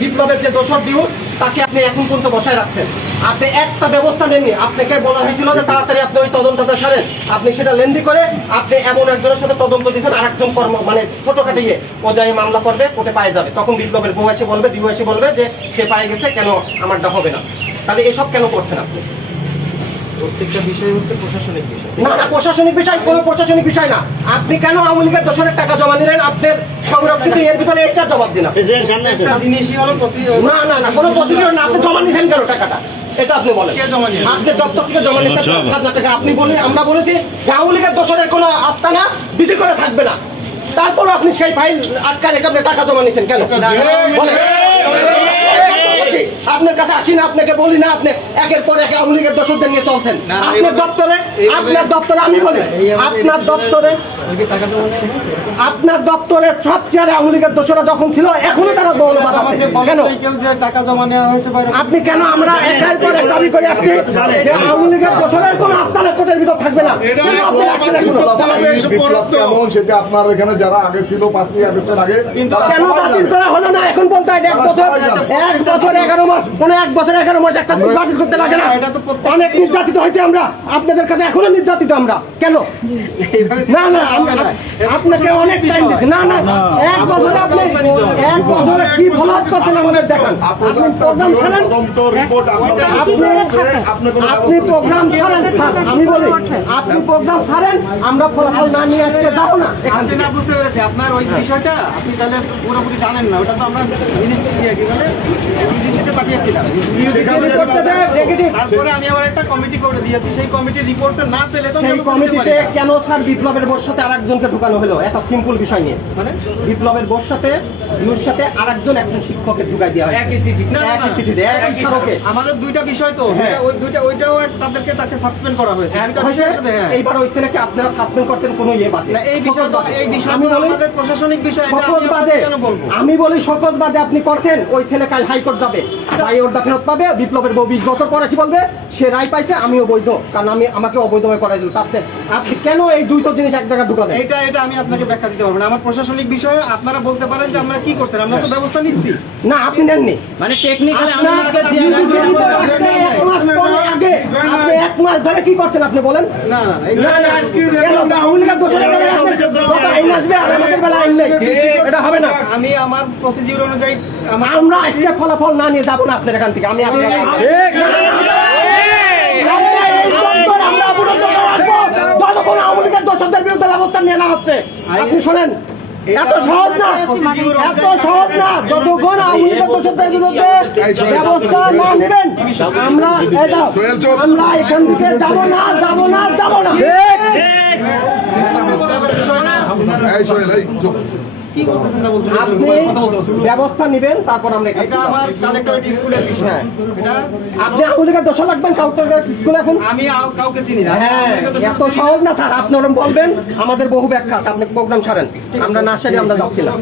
বিপ্লবের যে দোষর দিউ তাকে আপনি এখন পর্যন্ত বসায় রাখছেন। আপনি একটা ব্যবস্থা নেননি। আপনাকে বলা হয়েছিল যে তাড়াতাড়ি আপনি ওই তদন্তটা সারেন। আপনি সেটা লেন্দি করে আপনি এমন একজনের সাথে তদন্ত দিচ্ছেন আর একজন কর্ম মানে ছোট কাটিয়ে ও যাই মামলা করবে, কোর্টে পায়ে যাবে। তখন বিপ্লবের বউ এসে বলবে ডিউ এসে বলবে যে সে পায়ে গেছে, কেন আমারটা হবে না। তাহলে এসব কেন করছেন আপনি? প্রত্যেকটা বিষয় হচ্ছে প্রশাসনিক বিষয় না না প্রশাসনিক বিষয় কোনো প্রশাসনিক বিষয় না আপনি কেন আওয়ামী লীগের দোষরের টাকা জমা নিলেন আপনার সংরক্ষিত এর ভিতরে এটা জবাব দিন জিনিসই হলো না না না কোনো প্রসিডিওর না আপনি জমা কেন টাকাটা এটা আপনি বলেন আপনি দপ্তর থেকে জমা টাকা আপনি বলে আমরা বলেছি যে আওয়ামী লীগের দোষরের কোনো আস্তানা বিধি করে থাকবে না তারপর আপনি সেই ফাইল আটকা রেখে আপনি টাকা জমা নিচ্ছেন কেন বলেন। আপনার কাছে আসি না আপনাকে বলি না আপনি একের পর এক আওয়ামী লীগের দোষরদের নিয়ে চলছেন। আপনার দপ্তরে আপনার দপ্তরে আমি বলি আপনার দপ্তরে টাকা জমা নেওয়া আপনার দপ্তরে সব চেয়ারে আওয়ামী লীগের দোষরা যখন ছিল এখনও তারা দৌলবাদ আছে কেন? নাই কেউ যে টাকা জমা নেওয়া হয়েছে আপনি কেন আমরা একের পর এক দাবি করে আসছি? যে আওয়ামী লীগের দোষরের কোনো আস্থানা থাকবে না। কেন আপনি বিপ্লব কেমন? সেটা আপনার এখানে যারা আগে ছিল পাঁচই আগস্টের আগে কেন বাতিল করা হলো না? এখন বলতে এক বছর এক বছর এগারো মাস কোনো এক বছর এগারো মাস একটা বাতিল করতে লাগে না। এটা তো অনেক নির্যাতিত হয়েছে আমরা। আপনাদের কাছে এখনও নির্যাতিত আমরা। কেন? না না। আপনাকে অনেক টাইম দিচ্ছি না না এক বছরে আপনি এক বছরে কি ফলাপ করছেন আমাদের দেখান। আপনি প্রোগ্রাম ছাড়েন আপনি আপনি প্রোগ্রাম ছাড়েন স্যার। আমি বলি আপনি প্রোগ্রাম ছাড়েন আমরা ফলাফল না নিয়ে আজকে যাব না। এখান আপনি থেকে। না বুঝতে পেরেছি। আপনার ওই বিষয়টা আপনি তাহলে পুরোপুরি জানেন না। ওটা তো আমরা মিনিস্ট্রি কি বলে? পাঠিয়েছিলাম। তারপরে আমি আবার একটা কমিটি করে দিয়েছি। সেই কমিটির রিপোর্টটা না পেলে তো সেই কমিটিতে কেন স্যার বিপ্লবের বোর সাথে আরেকজনকে ঢুকানো হলো? একটা সিম্পল বিষয় নিয়ে। মানে? বিপ্লবের বর্ষাতে ইউর সাথে আরেকজন একজন শিক্ষকের ঢুকাই দেওয়া হয় একই চিঠি। না একই না। চিঠিতে একই আমাদের দুইটা বিষয় তো। হ্যাঁ। ওই দুইটা ওইটাও তাদেরকে তাকে সাসপেন্ড করা হয়েছে। হ্যাঁ। এইবার ওই ছেলেকে আপনারা সাসপেন্ড করতেন কোনো ইয়ে না, এই বিষয় তো এই বিষয় আমি বলি আমাদের প্রশাসনিক বিষয় বাদে। আমি বলি শপথ বাদে আপনি করছেন ওই ছেলে কাল হাইকোর্ট যাবে। তাই ওরটা ফেরত পাবে বিপ্লবের বউ বিশ বছর পর আছে বলবে? সে রায় পাইছে আমিও বৈধ কারণ আমি আমাকে অবৈধভাবে করাই দিল আপনি আপনি কেন এই দুইটো জিনিস এক জায়গায় ঢুকালেন? এটা এটা আমি আপনাকে ব্যাখ্যা দিতে পারব না। আমার প্রশাসনিক বিষয়ে আপনারা বলতে পারেন যে আমরা কি করছেন? আমরা তো ব্যবস্থা নিচ্ছি। না আপনি নেননি। মানে টেকনিক্যালি আপনার বিজেপি করে আসতে এক মাস পরে আগে আপনি এক মাস ধরে কি করছেন আপনি বলেন? না না এটা হবে আমি আমার প্রসিডিউর অনুযায়ী আমরা ফলাফল না নিয়ে যাব না আপনার এখান থেকে। আমি যতক্ষণ আওয়ামী লীগের দোষরদের বিরুদ্ধে ব্যবস্থা নিয়ে না হচ্ছে। আপনি শোনেন। এত সহজ না এত সহজ না। যতক্ষণ আওয়ামী লীগের বিরুদ্ধে ব্যবস্থা না নেবেন আমরা আমরা এখান থেকে যাব না যাব না যাব না। ব্যবস্থা নেবেন তারপর আমরা এটা আমার কালেক্টরেট স্কুলের বিষয়। হ্যাঁ। এটা আপনি দোষ লাগবেন স্কুলে এখন? আমি কাউকে চিনি না। হ্যাঁ এত সহজ না স্যার। আপনি ওরকম বলবেন আমাদের বহু ব্যাখ্যা আছে, আপনি প্রোগ্রাম ছাড়েন। আমরা নার্সারি সারি আমরা যাচ্ছি না